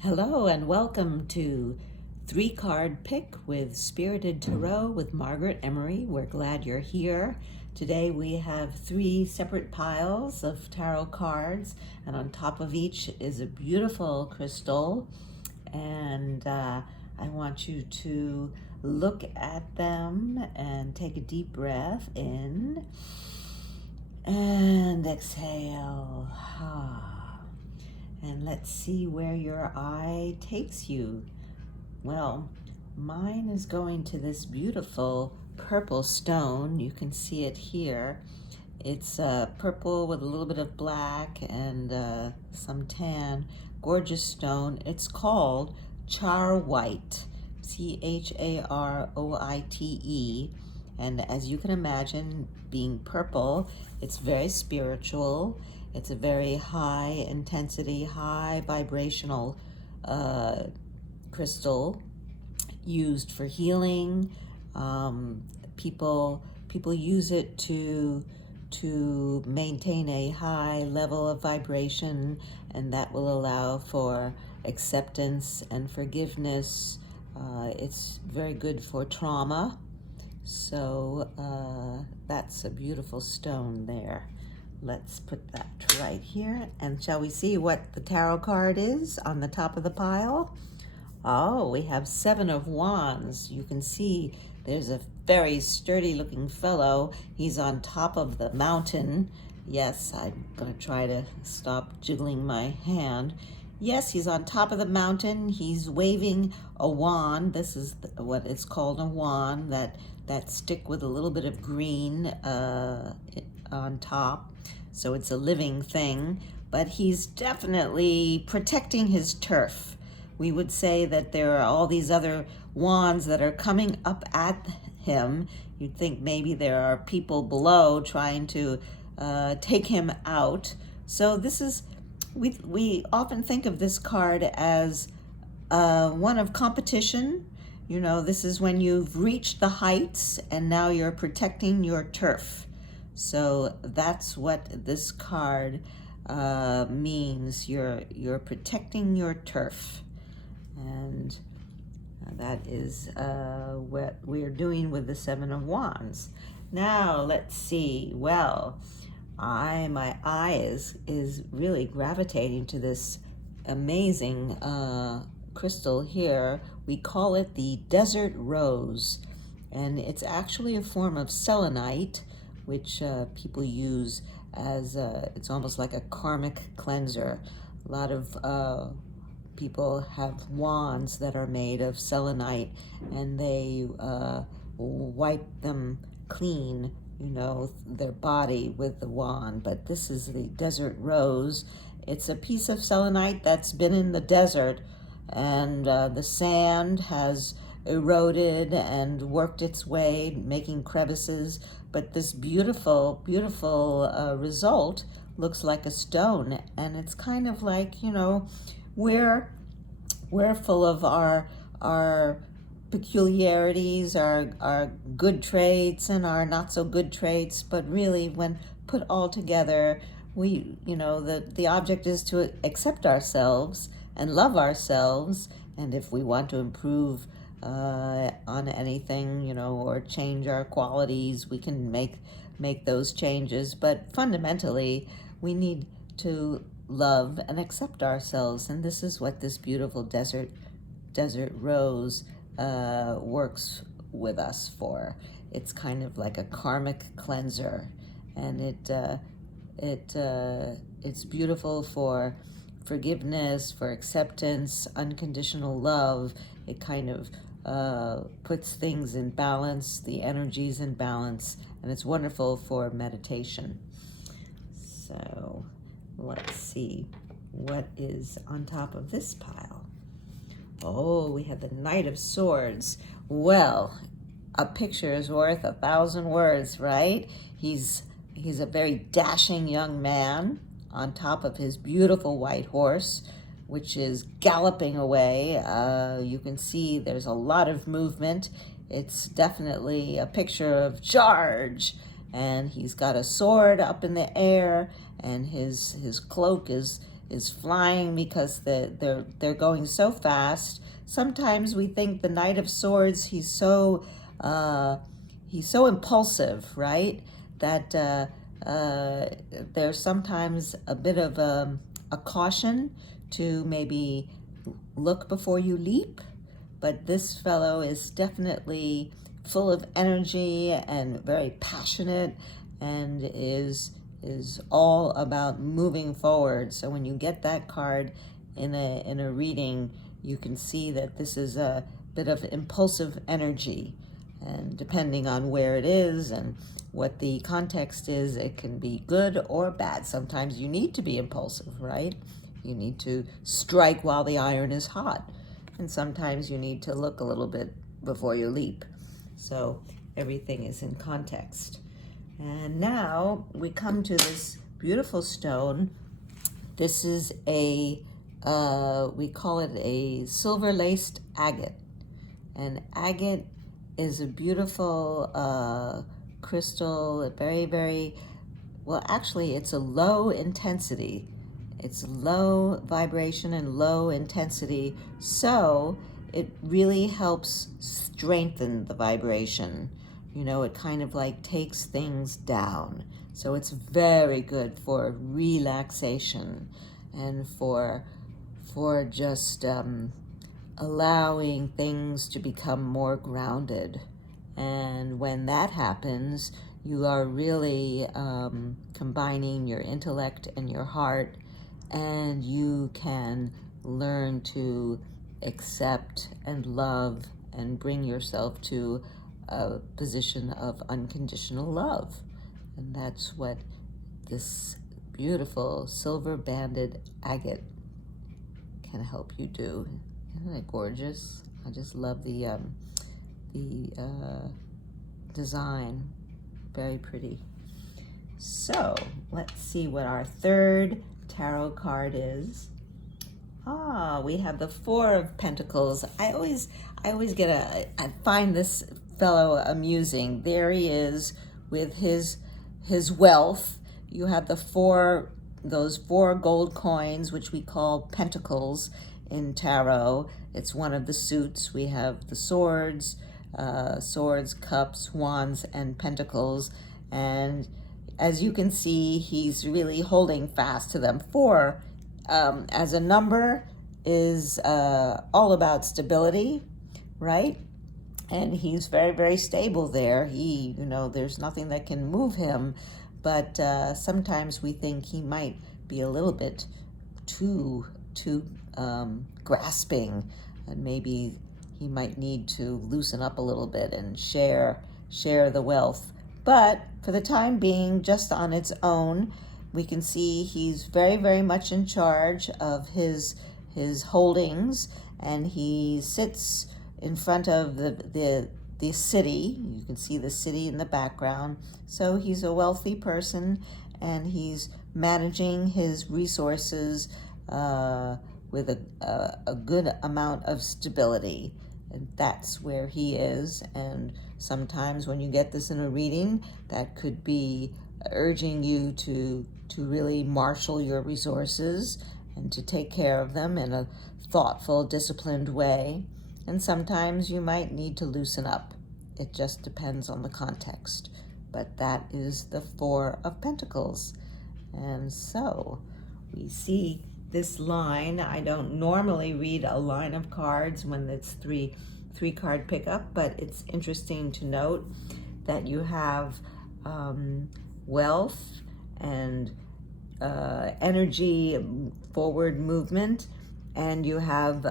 Hello and welcome to Three Card Pick with Spirited Tarot with Margaret Emery. We're glad you're here. Today we have three separate piles of tarot cards, and on top of each is a beautiful crystal. And I want you to look at them and take a deep breath in and exhale. And let's see where your eye takes you. Well, mine is going to this beautiful purple stone. You can see it here. It's purple with a little bit of black and some tan. Gorgeous stone. It's called Charwoite, Charoite. And as you can imagine, being purple, it's very spiritual. It's a very high intensity, high vibrational crystal used for healing. People use it to maintain a high level of vibration, and that will allow for acceptance and forgiveness. It's very good for trauma. So that's a beautiful stone there. Let's put that right here. And shall we see what the tarot card is on the top of the pile? Oh, we have Seven of Wands. You can see there's a very sturdy looking fellow. He's on top of the mountain. Yes, I'm going to try to stop jiggling my hand. Yes, he's on top of the mountain. He's waving a wand. This is what it's called, a wand, that stick with a little bit of green on top. So it's a living thing, but he's definitely protecting his turf. We would say that there are all these other wands that are coming up at him. You'd think maybe there are people below trying to take him out. So this is, we often think of this card as one of competition. You know, this is when you've reached the heights and now you're protecting your turf. So that's what this card means. You're protecting your turf. And that is what we're doing with the Seven of Wands. Now let's see. Well, my eye is really gravitating to this amazing crystal here. We call it the desert rose, and it's actually a form of selenite, which people use as it's almost like a karmic cleanser. A lot of people have wands that are made of selenite, and they wipe them clean, you know, their body with the wand. But this is the desert rose. It's a piece of selenite that's been in the desert, and the sand has eroded and worked its way, making crevices. But this beautiful, beautiful result looks like a stone, and it's kind of like, you know, we're full of our peculiarities, our good traits and our not so good traits, but really when put all together, we, you know, the object is to accept ourselves and love ourselves. And if we want to improve on anything, you know, or change our qualities, we can make those changes. But fundamentally, we need to love and accept ourselves, and this is what this beautiful desert rose works with us for. It's kind of like a karmic cleanser, and it's beautiful for forgiveness, for acceptance, unconditional love. It kind of puts things in balance, the energies in balance, and it's wonderful for meditation. So let's see what is on top of this pile. Oh, we have the Knight of Swords. Well, a picture is worth 1,000 words, right? He's a very dashing young man on top of his beautiful white horse, which is galloping away. You can see there's a lot of movement. It's definitely a picture of charge. And he's got a sword up in the air, and his cloak is is flying because they're going so fast. Sometimes we think the Knight of Swords, he's so impulsive, right? That there's sometimes a bit of a caution to maybe look before you leap. But this fellow is definitely full of energy and very passionate, and is all about moving forward. So when you get that card in a reading, you can see that this is a bit of impulsive energy, and depending on where it is and what the context is, it can be good or bad. Sometimes you need to be impulsive, right? You need to strike while the iron is hot, and sometimes you need to look a little bit before you leap. So everything is in context. And now we come to this beautiful stone. This is we call it a silver-laced agate. And agate is a beautiful crystal, very, very, well, actually, it's a low intensity. It's low vibration and low intensity, so it really helps strengthen the vibration. It kind of like takes things down. So it's very good for relaxation and for just allowing things to become more grounded. And when that happens, you are really combining your intellect and your heart, and you can learn to accept and love and bring yourself to a position of unconditional love. And that's what this beautiful silver-banded agate can help you do. Isn't it gorgeous? I just love the design. Very pretty. So let's see what our third tarot card is. We have the Four of Pentacles. I always I find this fellow amusing. There he is with his wealth. You have those four gold coins, which we call pentacles in tarot. It's one of the suits. We have the swords, cups, wands, and pentacles. And as you can see, he's really holding fast to them. Four, as a number, is all about stability, right? And he's very, very stable there. There's nothing that can move him, but sometimes we think he might be a little bit too grasping, and maybe he might need to loosen up a little bit and share the wealth. But for the time being, just on its own, we can see he's very, very much in charge of his holdings, and he sits in front of the city. You can see the city in the background. So he's a wealthy person, and he's managing his resources with a good amount of stability. And that's where he is. And sometimes when you get this in a reading, that could be urging you to really marshal your resources and to take care of them in a thoughtful, disciplined way. And sometimes you might need to loosen up. It just depends on the context. But that is the Four of Pentacles. And so we see this line. I don't normally read a line of cards when it's three card pickup, but it's interesting to note that you have wealth and energy, forward movement, and you have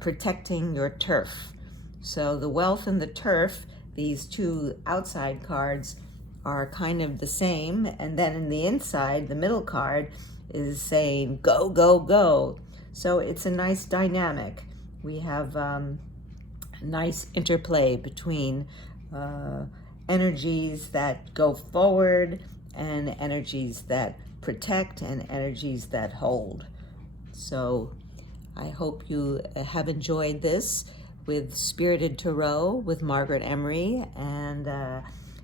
protecting your turf. So the wealth and the turf, these two outside cards, are kind of the same. And then in the inside, the middle card is saying go, go, go. So it's a nice dynamic. We have nice interplay between energies that go forward and energies that protect and energies that hold. So I hope you have enjoyed this with Spirited Tarot with Margaret Emery. And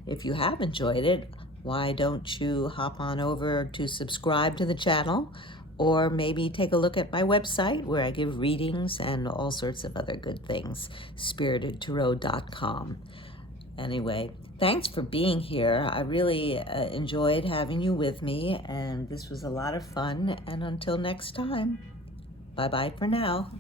if you have enjoyed it, why don't you hop on over to subscribe to the channel? or maybe take a look at my website where I give readings and all sorts of other good things, spiritedtarot.com. Anyway, thanks for being here. I really enjoyed having you with me, and this was a lot of fun. And until next time, bye-bye for now.